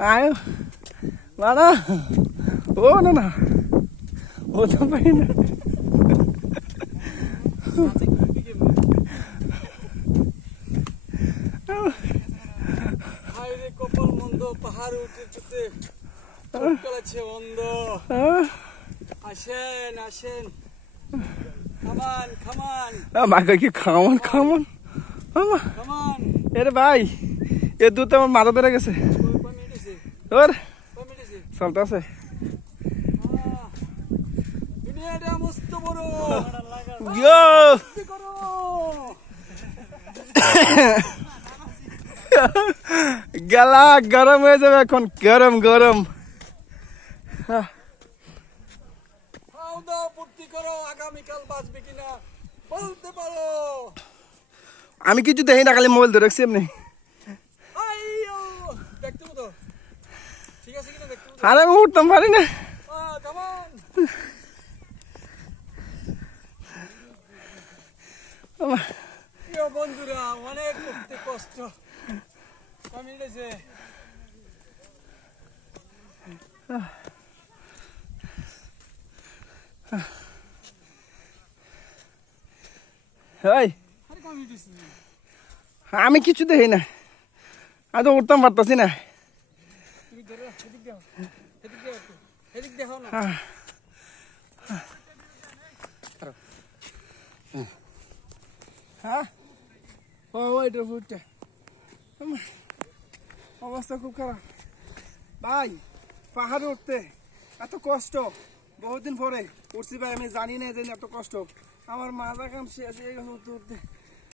आयो लाना ओ ना वो तो पाइन হায়রে কপাল মন্দ পাহাড় উঠতে চলছে বন্ধ আসেন আসেন খামান খামান মাকে কি খামান খামান খামান এরে ভাই এ দুধ আমার মাথা ধরে গেছে তোর চলতে আছে দুনিয়াটা মস্ত বড় গলা গরম হয়ে যাবে এখন গরম গরম খাও দাও পূর্তি করো আগামীকাল বাঁচবে কিনা বলতে পারো আমি কিছু দেখি না খালি মোবাইল ধরে রাখছি এমনি দেখতে তো ঠিক আছে কিনা দেখতে আরে আমি উঠতাম পারি না কামান বন্ধুরা অনেক উঠতে কষ্ট কমিয়েছে আমি কিছু দেখি না আমি তো উঠতাম পারতাছি না অবস্থা খুব খারাপ ভাই পাহাড়ে উঠতে এত কষ্ট বহুদিন পরে উঠছি ভাই আমি জানি না যে এত কষ্ট আমার মাথা কাম শেষ হয়ে গেছে উঠতে উঠতে